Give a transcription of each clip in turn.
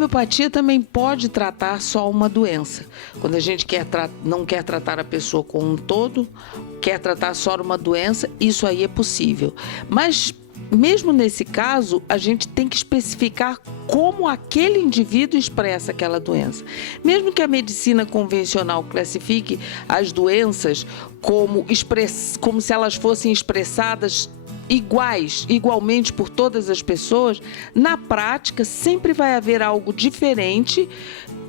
homeopatia também pode tratar só uma doença. Quando a gente não quer tratar a pessoa como um todo, quer tratar só uma doença, isso aí é possível. Mas, mesmo nesse caso, a gente tem que especificar como aquele indivíduo expressa aquela doença. Mesmo que a medicina convencional classifique as doenças como se elas fossem expressadas igualmente por todas as pessoas, na prática sempre vai haver algo diferente,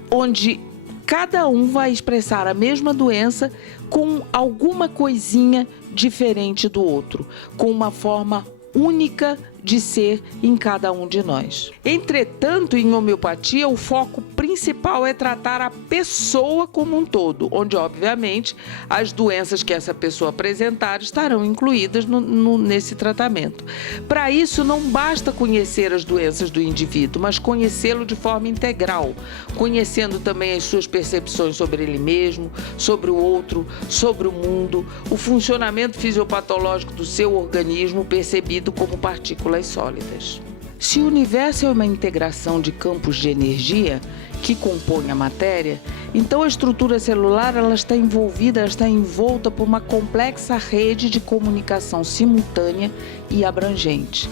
onde cada um vai expressar a mesma doença com alguma coisinha diferente do outro, com uma forma única de ser em cada um de nós. Entretanto, em homeopatia, o foco principal é tratar a pessoa como um todo, onde, obviamente, as doenças que essa pessoa apresentar estarão incluídas nesse tratamento. Para isso, não basta conhecer as doenças do indivíduo, mas conhecê-lo de forma integral, conhecendo também as suas percepções sobre ele mesmo, sobre o outro, sobre o mundo, o funcionamento fisiopatológico do seu organismo percebido como partículas sólidas. Se o universo é uma integração de campos de energia que compõem a matéria, então a estrutura celular ela está envolta por uma complexa rede de comunicação simultânea e abrangente.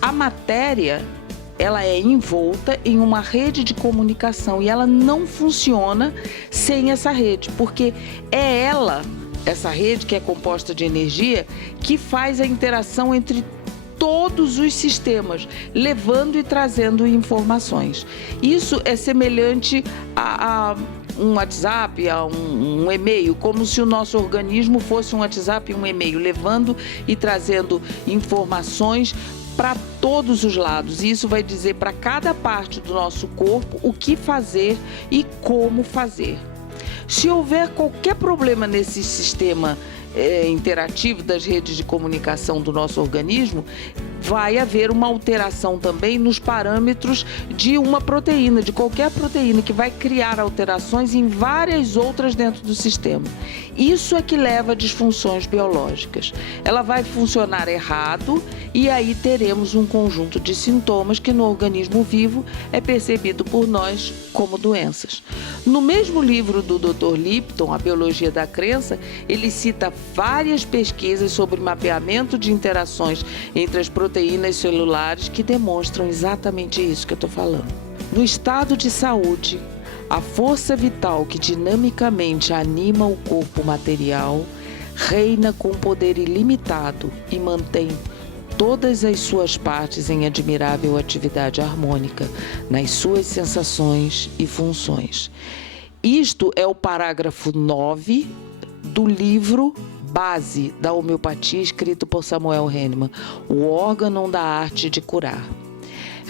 A matéria ela é envolta em uma rede de comunicação e ela não funciona sem essa rede, porque é essa rede que é composta de energia, que faz a interação entre todos os sistemas, levando e trazendo informações. Isso é semelhante a um WhatsApp, a um e-mail, como se o nosso organismo fosse um WhatsApp e um e-mail, levando e trazendo informações para todos os lados. E isso vai dizer para cada parte do nosso corpo o que fazer e como fazer. Se houver qualquer problema nesse sistema interativo das redes de comunicação do nosso organismo, vai haver uma alteração também nos parâmetros de uma proteína, de qualquer proteína, que vai criar alterações em várias outras dentro do sistema. Isso é que leva a disfunções biológicas. Ela vai funcionar errado e aí teremos um conjunto de sintomas que no organismo vivo é percebido por nós como doenças. No mesmo livro do Dr. Lipton, A Biologia da Crença, ele cita várias pesquisas sobre mapeamento de interações entre as proteínas celulares que demonstram exatamente isso que eu estou falando. No estado de saúde, a força vital que dinamicamente anima o corpo material reina com poder ilimitado e mantém todas as suas partes em admirável atividade harmônica nas suas sensações e funções. Isto é o parágrafo 9 do livro base da homeopatia, escrito por Samuel Hahnemann, O Órgão da Arte de Curar.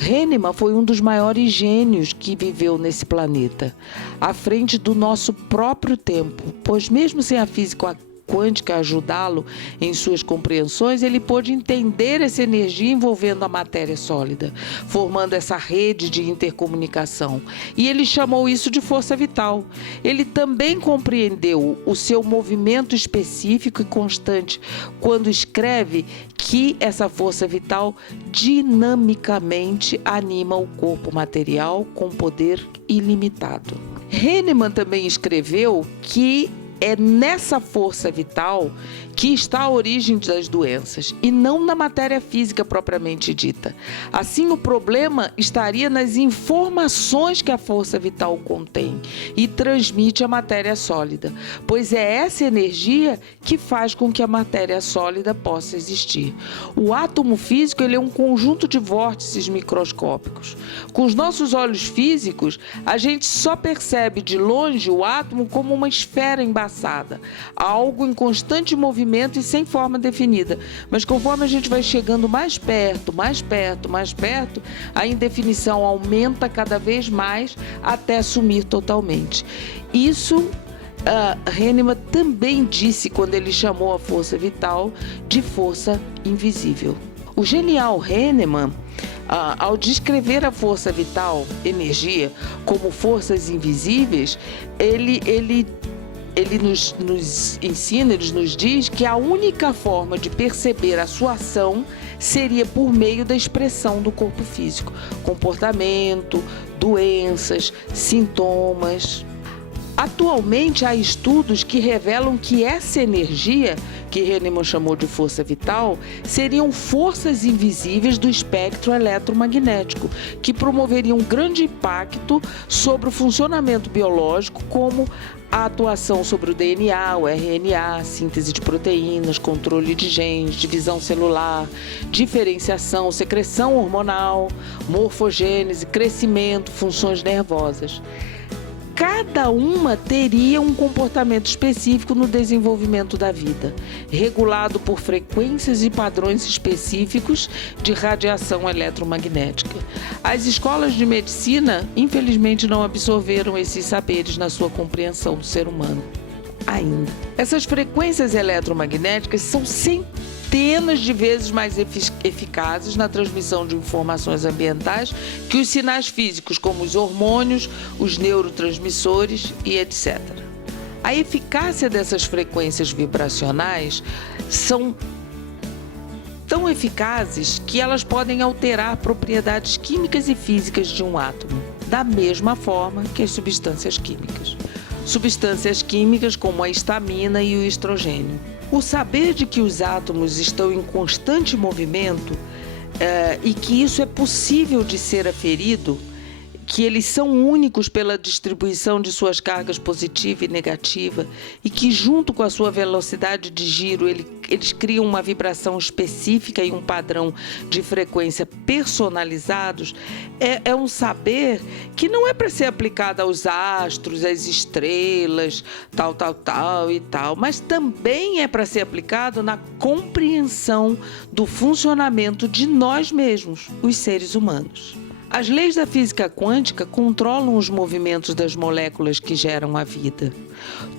Hahnemann foi um dos maiores gênios que viveu nesse planeta, à frente do nosso próprio tempo, pois mesmo sem a física quântica ajudá-lo em suas compreensões, ele pôde entender essa energia envolvendo a matéria sólida, formando essa rede de intercomunicação. E ele chamou isso de força vital. Ele também compreendeu o seu movimento específico e constante quando escreve que essa força vital dinamicamente anima o corpo material com poder ilimitado. Hahnemann também escreveu que é nessa força vital que está a origem das doenças e não na matéria física propriamente dita. Assim, o problema estaria nas informações que a força vital contém e transmite à matéria sólida, pois é essa energia que faz com que a matéria sólida possa existir. O átomo físico ele é um conjunto de vórtices microscópicos. Com os nossos olhos físicos, a gente só percebe de longe o átomo como uma esfera embaçada, algo em constante movimento e sem forma definida. Mas conforme a gente vai chegando mais perto, a indefinição aumenta cada vez mais até sumir totalmente. Isso Hahnemann também disse quando ele chamou a força vital de força invisível. O genial Hahnemann, ao descrever a força vital, energia, como forças invisíveis, ele ele nos ensina, ele nos diz que a única forma de perceber a sua ação seria por meio da expressão do corpo físico, comportamento, doenças, sintomas. Atualmente há estudos que revelam que essa energia, que Hahnemann chamou de força vital, seriam forças invisíveis do espectro eletromagnético, que promoveriam um grande impacto sobre o funcionamento biológico, como a atuação sobre o DNA, o RNA, síntese de proteínas, controle de genes, divisão celular, diferenciação, secreção hormonal, morfogênese, crescimento, funções nervosas. Cada uma teria um comportamento específico no desenvolvimento da vida, regulado por frequências e padrões específicos de radiação eletromagnética. As escolas de medicina, infelizmente, não absorveram esses saberes na sua compreensão do ser humano ainda. Essas frequências eletromagnéticas são centenas de vezes mais eficazes na transmissão de informações ambientais que os sinais físicos, como os hormônios, os neurotransmissores e etc. A eficácia dessas frequências vibracionais são tão eficazes que elas podem alterar propriedades químicas e físicas de um átomo, da mesma forma que as substâncias químicas. Substâncias químicas como a histamina e o estrogênio. O saber de que os átomos estão em constante movimento e que isso é possível de ser aferido, que eles são únicos pela distribuição de suas cargas positiva e negativa e que, junto com a sua velocidade de giro, eles criam uma vibração específica e um padrão de frequência personalizados, é um saber que não é para ser aplicado aos astros, às estrelas, tal e tal, mas também é para ser aplicado na compreensão do funcionamento de nós mesmos, os seres humanos. As leis da física quântica controlam os movimentos das moléculas que geram a vida.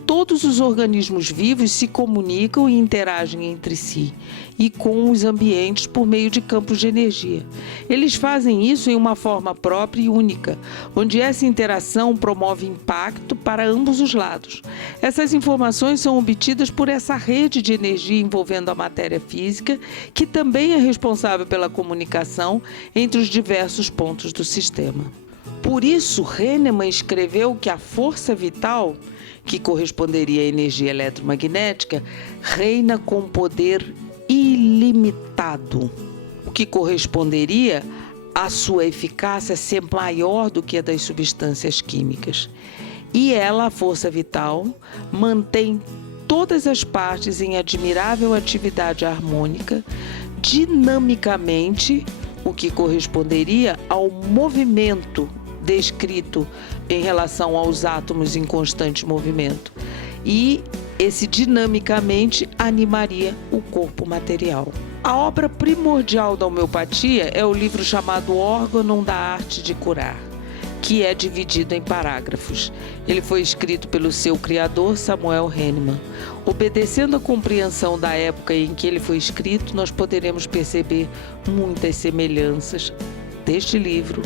Todos os organismos vivos se comunicam e interagem entre si e com os ambientes por meio de campos de energia. Eles fazem isso em uma forma própria e única, onde essa interação promove impacto para ambos os lados. Essas informações são obtidas por essa rede de energia envolvendo a matéria física, que também é responsável pela comunicação entre os diversos pontos do sistema. Por isso, Hahnemann escreveu que a força vital, que corresponderia à energia eletromagnética, reina com poder ilimitado, o que corresponderia à sua eficácia ser maior do que a das substâncias químicas. E ela, a força vital, mantém todas as partes em admirável atividade harmônica, dinamicamente, o que corresponderia ao movimento descrito em relação aos átomos em constante movimento. E esse dinamicamente animaria o corpo material. A obra primordial da homeopatia é o livro chamado Órgão da Arte de Curar, que é dividido em parágrafos. Ele foi escrito pelo seu criador, Samuel Hahnemann. Obedecendo à compreensão da época em que ele foi escrito, nós poderemos perceber muitas semelhanças deste livro,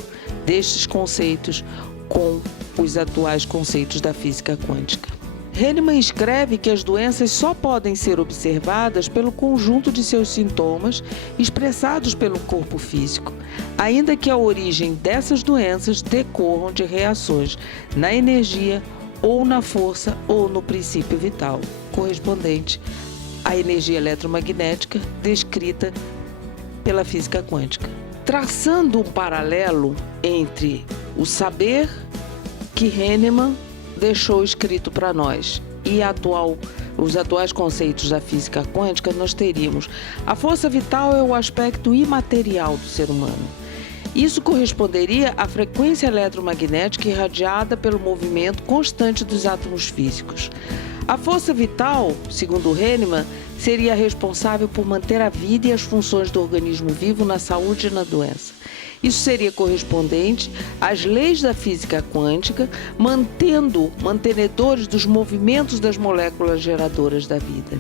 destes conceitos, com os atuais conceitos da física quântica. Hahnemann escreve que as doenças só podem ser observadas pelo conjunto de seus sintomas expressados pelo corpo físico, ainda que a origem dessas doenças decorram de reações na energia ou na força ou no princípio vital, correspondente à energia eletromagnética descrita pela física quântica. Traçando um paralelo entre o saber que Hahnemann deixou escrito para nós e os atuais conceitos da física quântica, nós teríamos: a força vital é o aspecto imaterial do ser humano. Isso corresponderia à frequência eletromagnética irradiada pelo movimento constante dos átomos físicos. A força vital, segundo Hahnemann, seria responsável por manter a vida e as funções do organismo vivo na saúde e na doença. Isso seria correspondente às leis da física quântica, mantenedores dos movimentos das moléculas geradoras da vida.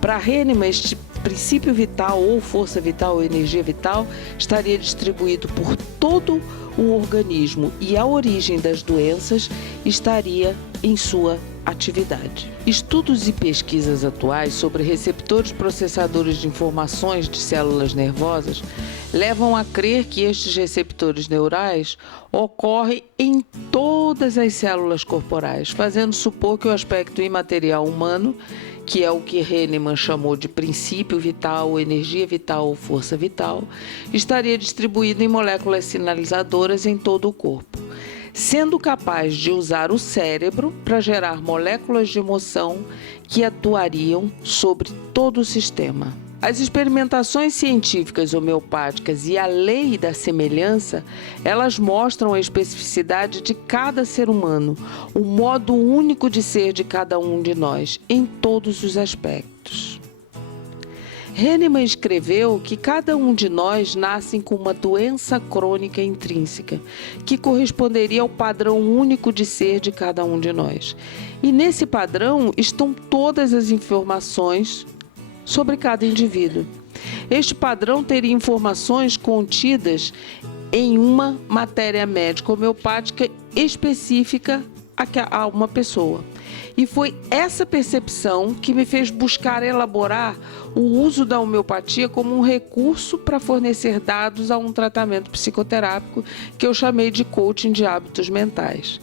Para Hahnemann, este princípio vital ou força vital ou energia vital estaria distribuído por todo o organismo e a origem das doenças estaria em sua atividade. Estudos e pesquisas atuais sobre receptores processadores de informações de células nervosas levam a crer que estes receptores neurais ocorrem em todas as células corporais, fazendo supor que o aspecto imaterial humano, que é o que Hahnemann chamou de princípio vital, energia vital ou força vital, estaria distribuído em moléculas sinalizadoras em todo o corpo, sendo capaz de usar o cérebro para gerar moléculas de emoção que atuariam sobre todo o sistema. As experimentações científicas homeopáticas e a lei da semelhança, elas mostram a especificidade de cada ser humano, o modo único de ser de cada um de nós, em todos os aspectos. Hahnemann escreveu que cada um de nós nasce com uma doença crônica intrínseca, que corresponderia ao padrão único de ser de cada um de nós. E nesse padrão estão todas as informações sobre cada indivíduo. Este padrão teria informações contidas em uma matéria médica homeopática específica a uma pessoa. E foi essa percepção que me fez buscar elaborar o uso da homeopatia como um recurso para fornecer dados a um tratamento psicoterápico que eu chamei de coaching de hábitos mentais,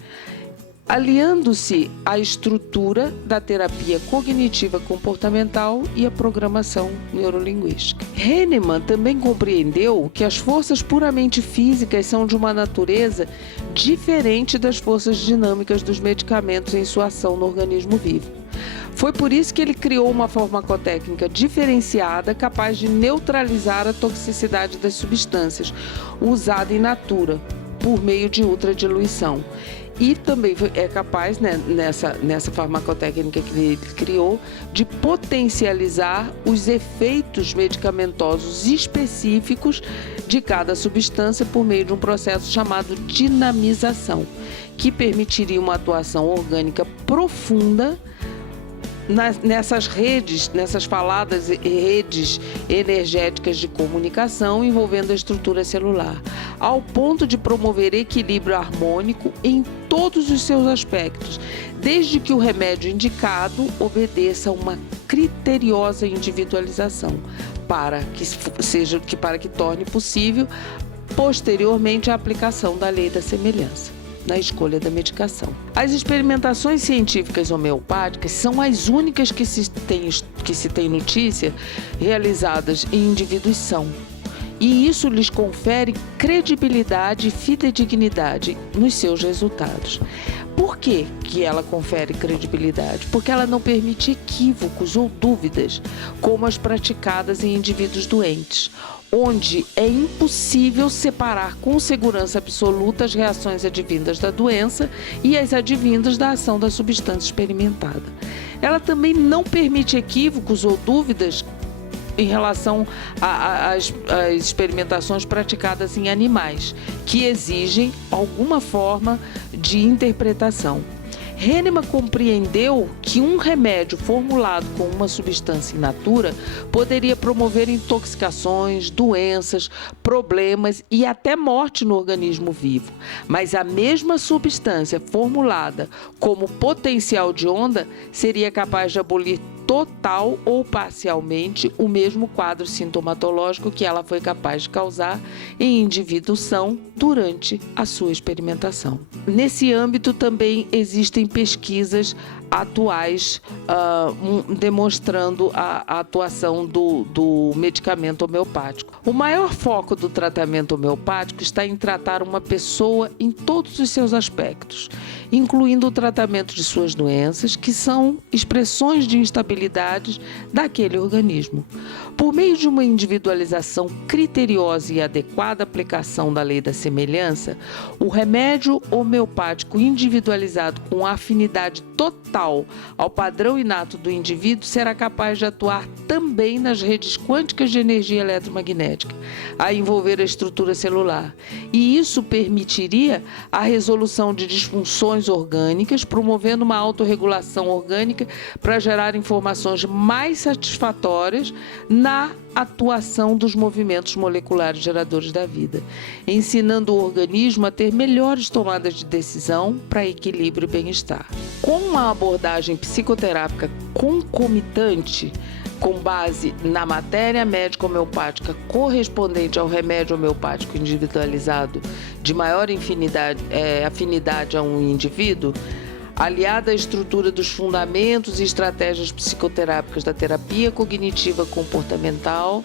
aliando-se à estrutura da terapia cognitiva comportamental e a programação neurolinguística. Hahnemann também compreendeu que as forças puramente físicas são de uma natureza diferente das forças dinâmicas dos medicamentos em sua ação no organismo vivo. Foi por isso que ele criou uma farmacotécnica diferenciada capaz de neutralizar a toxicidade das substâncias, usada in natura, por meio de ultradiluição. E também é capaz, nessa farmacotécnica que ele criou, de potencializar os efeitos medicamentosos específicos de cada substância por meio de um processo chamado dinamização, que permitiria uma atuação orgânica profunda nessas faladas redes energéticas de comunicação envolvendo a estrutura celular, ao ponto de promover equilíbrio harmônico em todos os seus aspectos, desde que o remédio indicado obedeça a uma criteriosa individualização, para que torne possível posteriormente a aplicação da lei da semelhança na escolha da medicação. As experimentações científicas homeopáticas são as únicas que se tem notícia realizadas em indivíduos são. E isso lhes confere credibilidade e fidedignidade nos seus resultados. Por que ela confere credibilidade? Porque ela não permite equívocos ou dúvidas, como as praticadas em indivíduos doentes, onde é impossível separar com segurança absoluta as reações advindas da doença e as advindas da ação da substância experimentada. Ela também não permite equívocos ou dúvidas em relação às experimentações praticadas em animais, que exigem alguma forma de interpretação. Hahnemann compreendeu que um remédio formulado com uma substância in natura poderia promover intoxicações, doenças, problemas e até morte no organismo vivo. Mas a mesma substância formulada como potencial de onda seria capaz de abolir total ou parcialmente o mesmo quadro sintomatológico que ela foi capaz de causar em indivíduos são durante a sua experimentação. Nesse âmbito também existem pesquisas atuais demonstrando a atuação do medicamento homeopático. O maior foco do tratamento homeopático está em tratar uma pessoa em todos os seus aspectos, incluindo o tratamento de suas doenças, que são expressões de instabilidades daquele organismo. Por meio de uma individualização criteriosa e adequada aplicação da lei da semelhança, o remédio homeopático individualizado com afinidade total ao padrão inato do indivíduo será capaz de atuar também nas redes quânticas de energia eletromagnética, a envolver a estrutura celular. E isso permitiria a resolução de disfunções orgânicas, promovendo uma autorregulação orgânica para gerar informações mais satisfatórias na atuação dos movimentos moleculares geradores da vida, ensinando o organismo a ter melhores tomadas de decisão para equilíbrio e bem-estar. Com uma abordagem psicoterápica concomitante, com base na matéria médica homeopática correspondente ao remédio homeopático individualizado de maior afinidade a um indivíduo, aliada à estrutura dos fundamentos e estratégias psicoterápicas da terapia cognitiva comportamental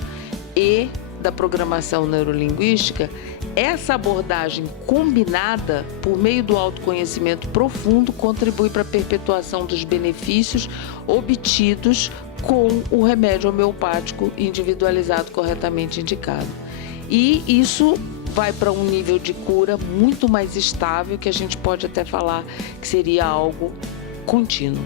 e da programação neurolinguística, essa abordagem combinada, por meio do autoconhecimento profundo, contribui para a perpetuação dos benefícios obtidos com o remédio homeopático individualizado corretamente indicado. E isso vai para um nível de cura muito mais estável, que a gente pode até falar que seria algo contínuo.